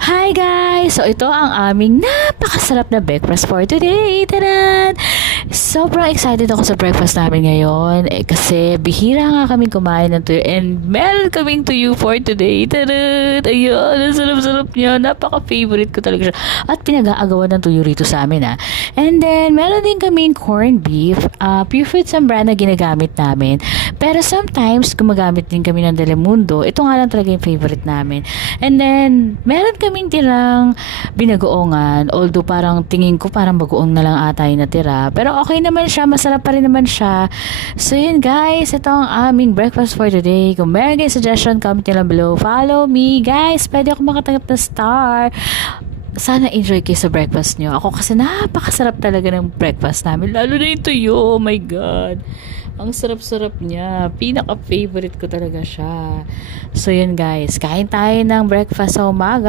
Hi guys! So ito ang aming napakasarap na breakfast for today. Taran! Sobrang excited ako sa breakfast namin ngayon kasi bihira nga kaming kumain ng tuyo and meron kaming tuyo for today. Taran! Ayun, ang sarap-sarap niya. Napaka-favorite ko talaga siya. At pinag-aagawan ng tuyo rito sa amin. And then, meron din kaming corned beef. Pure Foods ang brand na ginagamit namin. Pero sometimes, gumagamit din kami ng Telemundo. Ito nga lang talaga yung favorite namin. And then, meron kaming tirang binagoongan. Although parang tingin ko parang bagoong na lang ata yung natira. Pero okay naman siya. Masarap pa rin naman siya. So yun guys. Ito ang aming breakfast for today. Kung meron kayo suggestion, comment nyo lang below. Follow me guys. Pwede ako makatanggap ng star. Sana enjoy kayo sa breakfast nyo. Ako kasi napakasarap talaga ng breakfast namin. Lalo na yung tuyo. Oh my God. Ang sarap-sarap niya. Pinaka-favorite ko talaga siya. So yun guys. Kain tayo ng breakfast sa umaga.